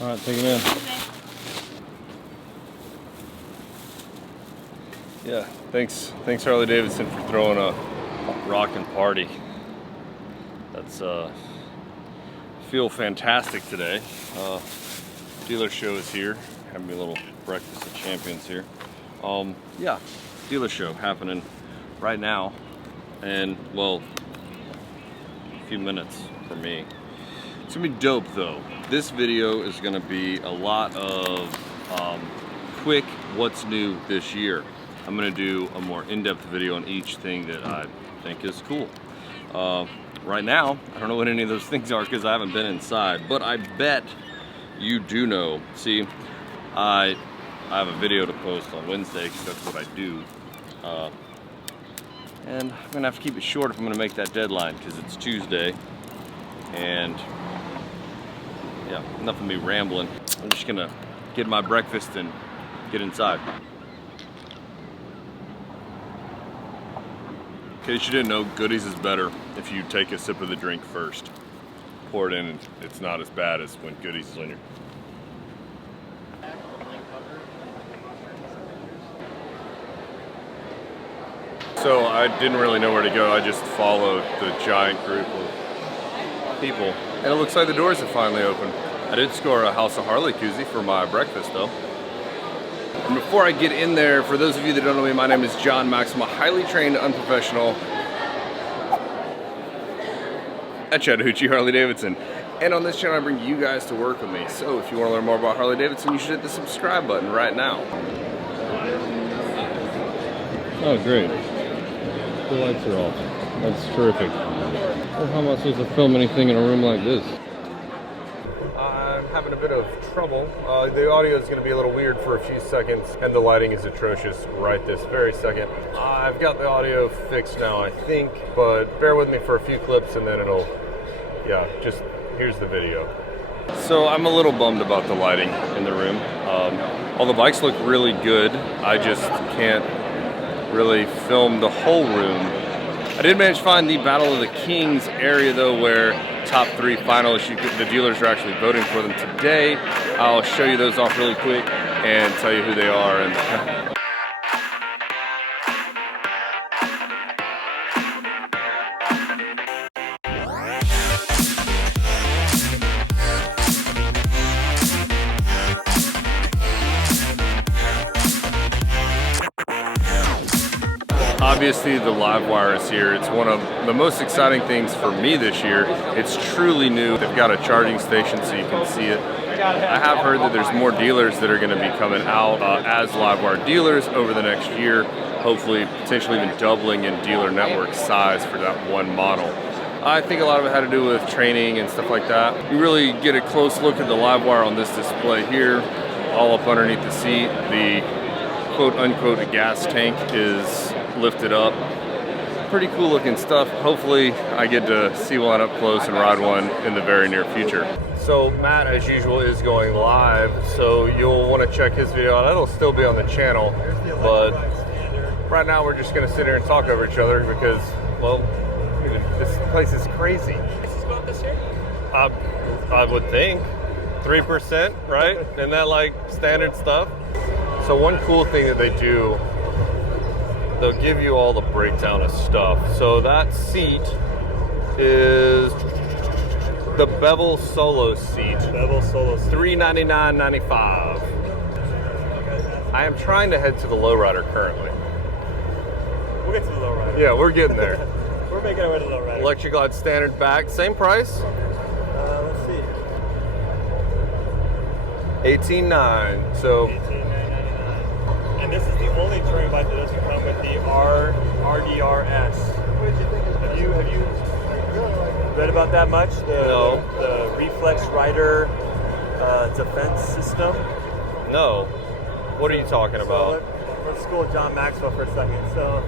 All right, take him in. Yeah, thanks Harley Davidson for throwing a rockin' party. That's feel fantastic today. Dealer show is here. Having a little breakfast of champions here. Yeah, dealer show happening right now, and well, a few minutes for me. It's gonna be dope though. This video is gonna be a lot of quick what's new this year. I'm gonna do a more in-depth video on each thing that I think is cool. Right now, I don't know what any of those things are because I haven't been inside, but I bet you do know. See, I have a video to post on Wednesday because that's what I do. And I'm gonna have to keep it short if I'm gonna make that deadline because it's Tuesday. And yeah, enough of me rambling. I'm just gonna get my breakfast and get inside. In case you didn't know, Goodies is better if you take a sip of the drink first. Pour it in and it's not as bad as when Goodies is on your... So I didn't really know where to go. I just followed the giant group of people. And it looks like the doors have finally opened. I did score a House of Harley koozie for my breakfast though. And before I get in there, for those of you that don't know me, my name is John Maxwell, a highly trained, unprofessional at Chattahoochee Harley Davidson. And on this channel, I bring you guys to work with me. So if you want to learn more about Harley Davidson, you should hit the subscribe button right now. Oh, great. The lights are off. That's terrific. Well, how am I supposed to film anything in a room like this? I'm having a bit of trouble. The audio is going to be a little weird for a few seconds, and the lighting is atrocious right this very second. I've got the audio fixed now, I think, but bear with me for a few clips and then it'll, yeah, just here's the video. So I'm a little bummed about the lighting in the room. All the bikes look really good. I just can't really film the whole room. I did manage to find the Battle of the Kings area though, where top 3 finalists, the dealers are actually voting for them today. I'll show you those off really quick and tell you who they are. And obviously the Livewire is here. It's one of the most exciting things for me this year. It's truly new. They've got a charging station so you can see it. I have heard that there's more dealers that are going to be coming out as Livewire dealers over the next year, hopefully potentially even doubling in dealer network size for that one model. I think a lot of it had to do with training and stuff like that. You really get a close look at the Livewire on this display here, all up underneath the seat. The quote-unquote gas tank is lifted up. Pretty cool looking stuff. Hopefully I get to see one up close and ride one in the very near future. So Matt, as usual, is going live, so you'll want to check his video out. It'll still be on the channel, but right now we're just going to sit here and talk over each other because, well, this place is crazy. Prices go up this year? I would think 3%, right? Isn't that like standard stuff? So one cool thing that they do, they'll give you all the breakdown of stuff. So that seat is the Bevel Solo seat. Bevel Solo seat. $399.95. I am trying to head to the lowrider currently. We'll get to the lowrider. Yeah, we're getting there. We're making our way to the lowrider. Electric Glide standard back, same price. Let's see. $18,900. So. And this is the only touring bike that doesn't come with the RDRS. Have you read about that much? No. The reflex rider defense system. No. What are you talking about? Let's school John Maxwell for a second. So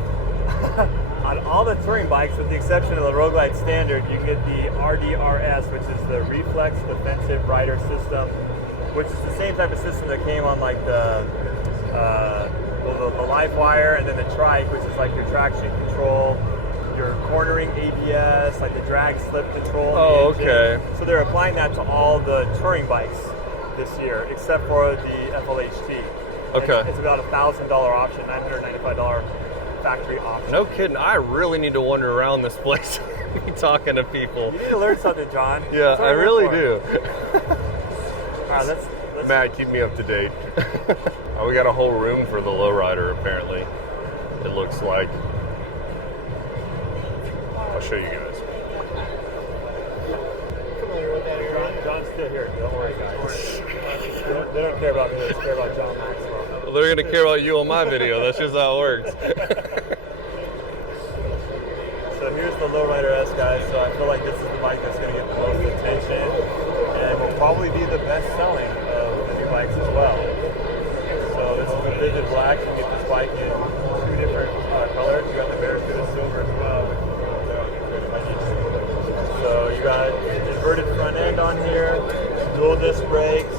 on all the touring bikes, with the exception of the Road Glide Standard, you can get the RDRS, which is the reflex defensive rider system, which is the same type of system that came on like the Livewire and then the Trike, which is like your traction control, your cornering ABS, like the drag slip control. Oh, okay. So they're applying that to all the touring bikes. this year, except for the FLHT. Okay. It's about $1,000 option, $995 factory option. No kidding. I really need to wander around this place and be talking to people. You need to learn something, John. Yeah, I really do. All right, let's Matt, keep me up to date. Oh, we got a whole room for the lowrider, apparently. It looks like. I'll show you guys. John's still here. Don't worry, guys. They don't care about me. They just care about John Maxwell. Well, they're going to care about you on my video. That's just how it works. So here's the Lowrider S, guys. So I feel like this is the bike that's going to get the most attention and will probably be the best selling of the new bikes as well. So this is the Vivid Black. You can get this bike in 2 different colors. You got the Barracuda Silver as well. So you got inverted front end on here, dual disc brakes.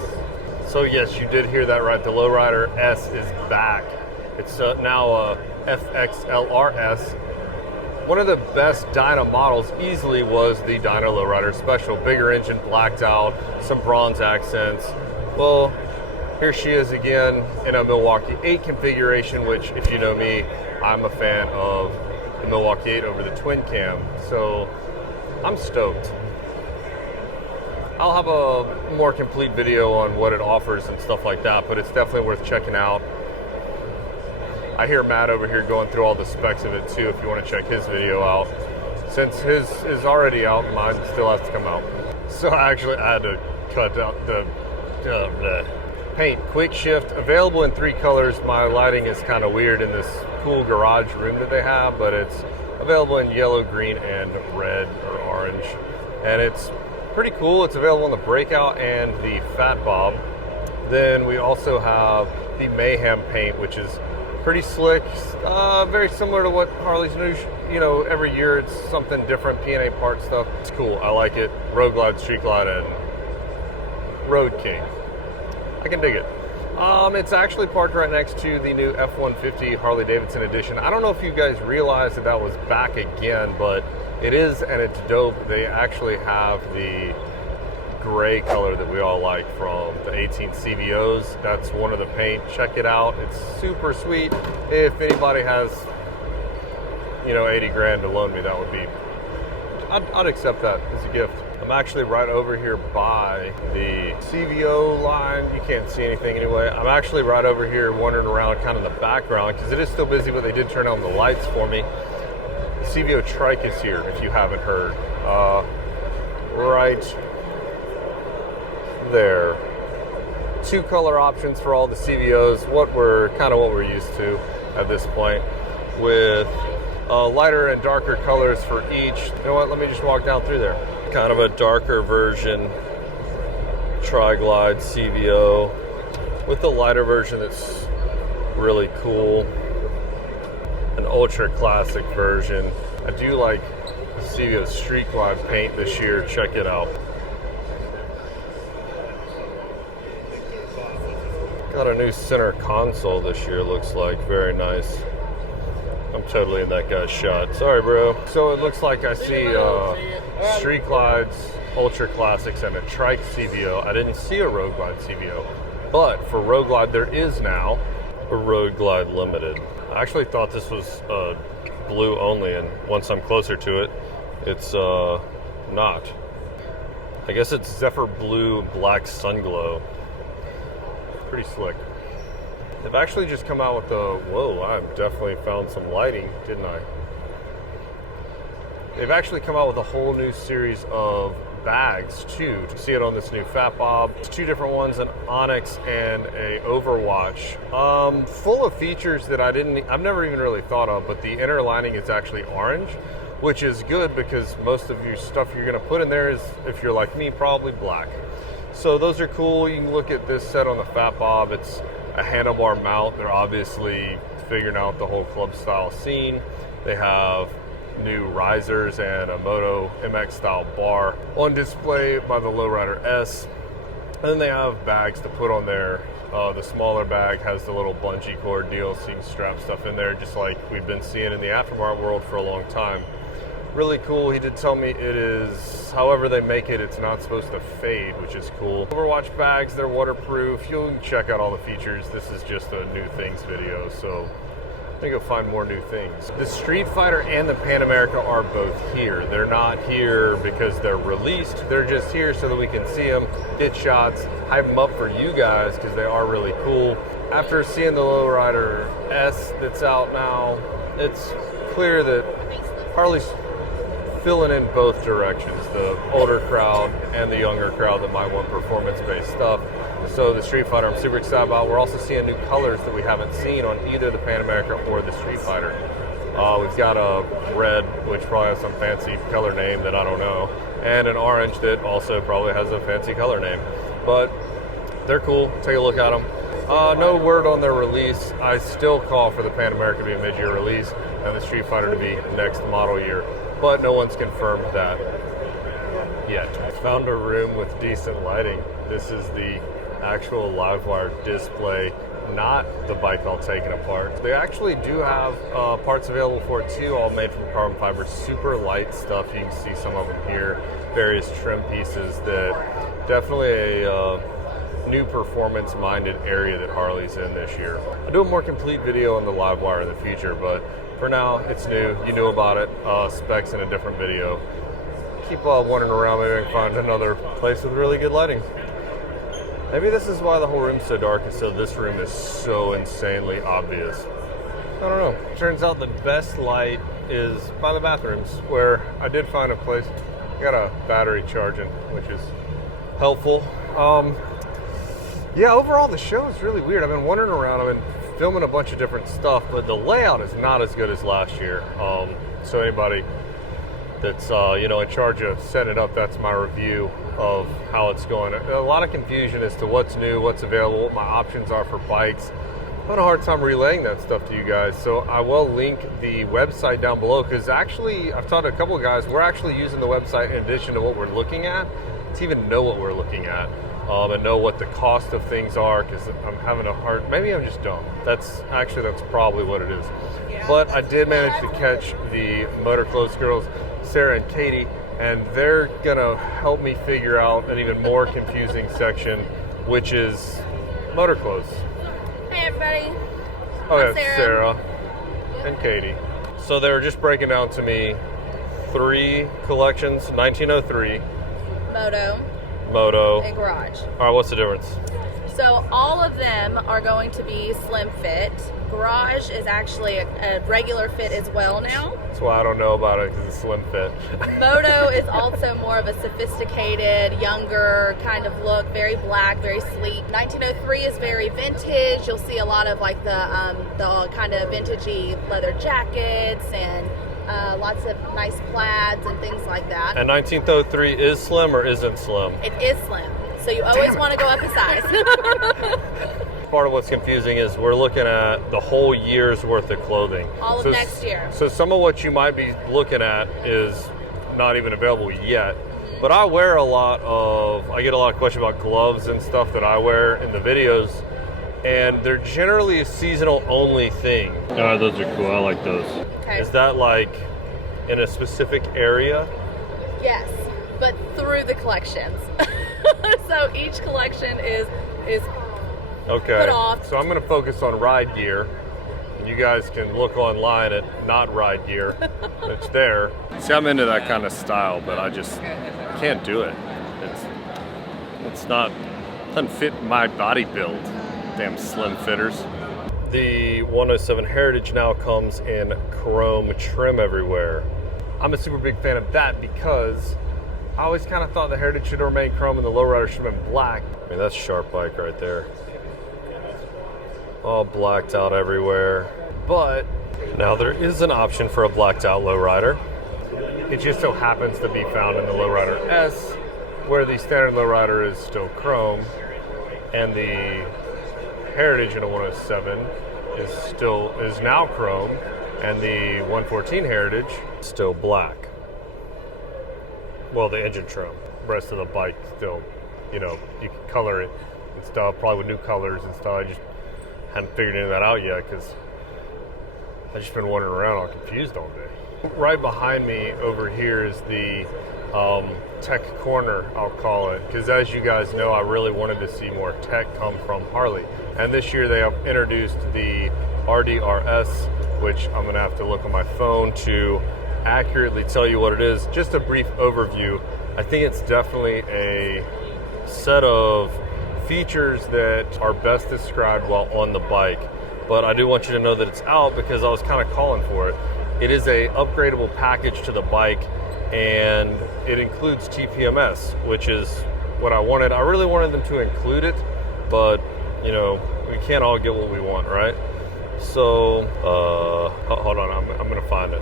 So yes, you did hear that right. The Lowrider S is back. It's now a FXLRS. One of the best Dyna models easily was the Dyna Lowrider Special. Bigger engine, blacked out, some bronze accents. Well, here she is again in a Milwaukee 8 configuration, which, if you know me, I'm a fan of the Milwaukee 8 over the twin cam. So I'm stoked. I'll have a more complete video on what it offers and stuff like that, but it's definitely worth checking out. I hear Matt over here going through all the specs of it too, if you want to check his video out. Since his is already out, mine still has to come out. So I had to cut out the paint. Quick shift, available in 3 colors. My lighting is kind of weird in this cool garage room that they have, but it's available in yellow, green, and red or orange. And it's pretty cool. It's available in the Breakout and the Fat Bob. Then we also have the Mayhem paint, which is pretty slick, very similar to what Harley's new, every year it's something different, P&A part stuff. It's cool, I like it. Road Glide, Street Glide, and Road King. I can dig it. It's actually parked right next to the new F-150 Harley Davidson edition. I don't know if you guys realized that was back again, but it is, and it's dope. They actually have the gray color that we all like from the 18 CVOs. That's one of the paint. Check it out. It's super sweet. If anybody has, 80 grand to loan me, that would be, I'd accept that as a gift. I'm actually right over here by the CVO line. You can't see anything anyway. I'm actually right over here wandering around kind of in the background because it is still busy, but they did turn on the lights for me. The CVO Trike is here, if you haven't heard. Right there. 2 color options for all the CVOs, what we're used to at this point, with lighter and darker colors for each. You know what, let me just walk down through there. Kind of a darker version Tri-Glide CVO with the lighter version that's really cool. An ultra classic version. I do like CVO Street Glide paint this year. Check it out. Got a new center console this year, looks like. Very nice. I'm totally in that guy's shot. Sorry, bro. So it looks like I see Street Glides, Ultra Classics, and a Trike CVO. I didn't see a Road Glide CVO. But for Road Glide, there is now a Road Glide Limited. I actually thought this was blue only, and once I'm closer to it, it's not. I guess it's Zephyr Blue Black Sunglow. Pretty slick. They've actually just come out with whoa, I've definitely found some lighting, didn't I? They've actually come out with a whole new series of bags too. You see it on this new Fat Bob. It's 2 different ones, an Onyx and a Overwatch. Full of features that I've never even really thought of, but the inner lining is actually orange, which is good because most of your stuff you're gonna put in there is, if you're like me, probably black. So those are cool. You can look at this set on the Fat Bob. It's a handlebar mount. They're obviously figuring out the whole club style scene. They have new risers and a Moto MX style bar on display by the Lowrider S. And then they have bags to put on there. The smaller bag has the little bungee cord deal so you can strap stuff in there just like we've been seeing in the aftermarket world for a long time. Really cool. He did tell me it is, however they make it, it's not supposed to fade, which is cool. Overwatch bags, they're waterproof. You'll check out all the features. This is just a new things video, so I think you'll find more new things. The Street Fighter and the Pan America are both here. They're not here because they're released. They're just here so that we can see them, get shots, hype them up for you guys because they are really cool. After seeing the Lowrider S that's out now, it's clear that Harley's filling in both directions, the older crowd and the younger crowd that might want performance-based stuff. So the Street Fighter I'm super excited about. We're also seeing new colors that we haven't seen on either the Pan America or the Street Fighter. We've got a red, which probably has some fancy color name that I don't know, and an orange that also probably has a fancy color name. But they're cool. Take a look at them. No word on their release. I still call for the Pan America to be a mid-year release and the Street Fighter to be next model year, but no one's confirmed that yet. I found a room with decent lighting. This is the actual Livewire display, not the bike all taken apart. They actually do have parts available for it too, all made from carbon fiber, super light stuff. You can see some of them here, various trim pieces. That definitely a new performance-minded area that Harley's in this year. I'll do a more complete video on the Livewire in the future, but for now, it's new. You knew about it. Specs in a different video. Keep wandering around. Maybe I can find another place with really good lighting. Maybe this is why the whole room's so dark, and so this room is so insanely obvious. I don't know. Turns out the best light is by the bathrooms, where I did find a place. I got a battery charging, which is helpful. Yeah, overall the show is really weird. I've been wandering around. I've been filming a bunch of different stuff, but the layout is not as good as last year. So anybody that's in charge of setting it up, that's my review of how it's going. A lot of confusion as to what's new, what's available, what my options are for bikes. I'm having a hard time relaying that stuff to you guys, so I will link the website down below, because actually I've talked to a couple of guys. We're actually using the website in addition to what we're looking at to even know what we're looking at. And know what the cost of things are, because I'm having a hard, maybe I'm just dumb. That's probably what it is. Yeah. But I did manage to catch the MotorClothes girls, Sarah and Katie, and they're gonna help me figure out an even more confusing section, which is MotorClothes. Hey everybody. Oh yeah, Sarah and Katie. So they were just breaking down to me 3 collections: 1903, Moto, and Garage. All right, what's the difference? So all of them are going to be slim fit. Garage is actually a regular fit as well now. That's why I don't know about it, because it's slim fit. Moto is also more of a sophisticated, younger kind of look, very black, very sleek. 1903 is very vintage. You'll see a lot of like the kind of vintagey leather jackets and lots of nice plaids and things like that. And 1903 is slim or isn't slim? It is slim. So you always want to go up a size. Part of what's confusing is we're looking at the whole year's worth of clothing. All of next year. So some of what you might be looking at is not even available yet. But I get a lot of questions about gloves and stuff that I wear in the videos, and they're generally a seasonal only thing. Oh, those are cool. I like those. Okay. Is that like in a specific area? Yes, but through the collections. So each collection is okay. Put off. So I'm going to focus on ride gear. And you guys can look online at not ride gear. It's there. See, I'm into that kind of style, but I just can't do it. Doesn't fit my body build. Damn slim fitters. The 107 Heritage now comes in chrome trim everywhere. I'm a super big fan of that because I always kind of thought the Heritage should remain chrome and the Lowrider should have been black. I mean, that's a sharp bike right there. All blacked out everywhere. But now there is an option for a blacked out Lowrider. It just so happens to be found in the Lowrider S, where the standard Lowrider is still chrome, and the Heritage in a 107 is now chrome, and the 114 Heritage is still black. Well, the engine trim. The rest of the bike still, you can color it and stuff, probably with new colors and stuff. I just hadn't figured any of that out yet because I've just been wandering around all confused all day. Right behind me over here is the tech corner, I'll call it, because as you guys know, I really wanted to see more tech come from Harley. And this year they have introduced the RDRS, which I'm gonna have to look on my phone to accurately tell you what it is. Just a brief overview. I think it's definitely a set of features that are best described while on the bike. But I do want you to know that it's out because I was kind of calling for it. It is a upgradable package to the bike, and it includes TPMS, which is what I wanted. I really wanted them to include it, but you know, we can't all get what we want, right? So, hold on, I'm gonna find it.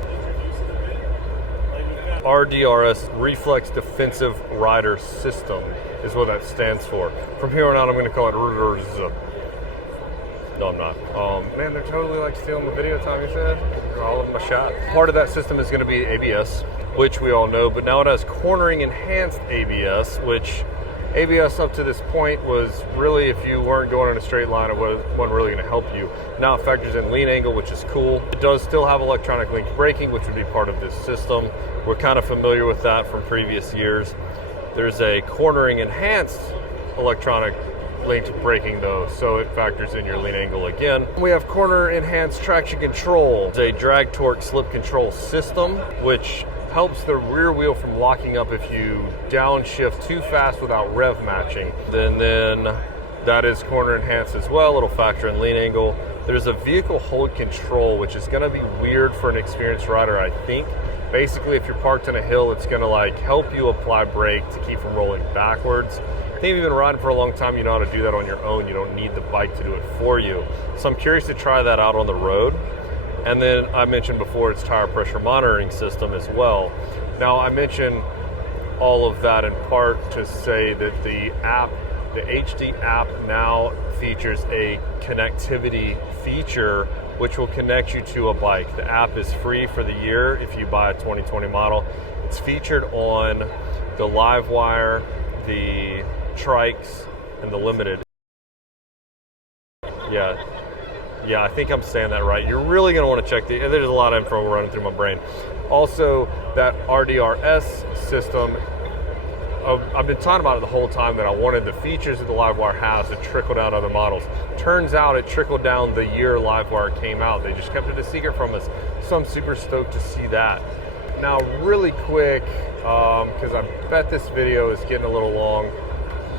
RDRS, Reflex Defensive Rider System, is what that stands for. From here on out, I'm gonna call it RDRS. No, I'm not. Man, they're totally like stealing the video time, you said? All of my shot. Part of that system is going to be ABS, which we all know, but now it has cornering enhanced ABS, which ABS up to this point was really, if you weren't going in a straight line, it wasn't really going to help you. Now it factors in lean angle, which is cool. It does still have electronic link braking, which would be part of this system. We're kind of familiar with that from previous years. There's a cornering enhanced electronic linked braking though, so it factors in your lean angle again. We have corner enhanced traction control. It's a drag torque slip control system, which helps the rear wheel from locking up if you downshift too fast without rev matching. Then that is corner enhanced as well. It'll factor in lean angle. There's a vehicle hold control, which is gonna be weird for an experienced rider, I think. Basically, if you're parked on a hill, it's gonna like help you apply brake to keep from rolling backwards. I think if you've been riding for a long time, you know how to do that on your own. You don't need the bike to do it for you. So I'm curious to try that out on the road. And then I mentioned before its tire pressure monitoring system as well. Now I mentioned all of that in part to say that the app, the HD app now features a connectivity feature which will connect you to a bike. The app is free for the year if you buy a 2020 model. It's featured on the Livewire, the Trikes, and the Limited. Yeah, I think I'm saying that right. You're really gonna wanna check and there's a lot of info running through my brain. Also, that RDRS system, I've been talking about it the whole time that I wanted the features that the Livewire has to trickle down to other models. Turns out it trickled down the year Livewire came out. They just kept it a secret from us. So I'm super stoked to see that. Now, really quick, because I bet this video is getting a little long,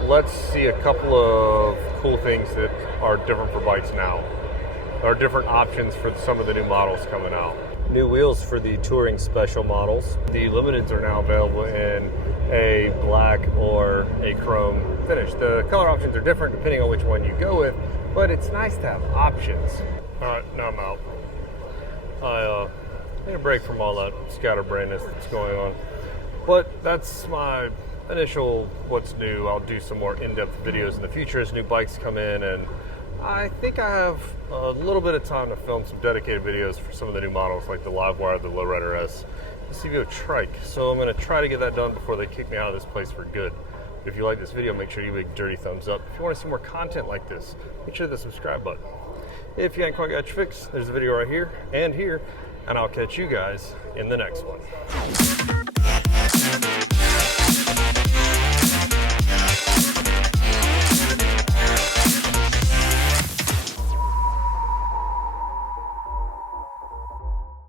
let's see a couple of cool things that are different for bikes now, or different options for some of the new models coming out. New wheels for the Touring Special models. The Limiteds are now available in a black or a chrome finish. The color options are different depending on which one you go with, but it's nice to have options. All right, now I'm out. I need a break from all that scatterbrainness that's going on. But that's my initial what's new. I'll do some more in-depth videos in the future as new bikes come in, and I think I have a little bit of time to film some dedicated videos for some of the new models like the Livewire, the Lowrider S, the CVO Trike. So I'm going to try to get that done before they kick me out of this place for good. If you like this video, make sure you give a dirty thumbs up. If you want to see more content like this, make sure to hit the subscribe button. If you ain't quite got your fix, there's a video right here and here, and I'll catch you guys in the next one.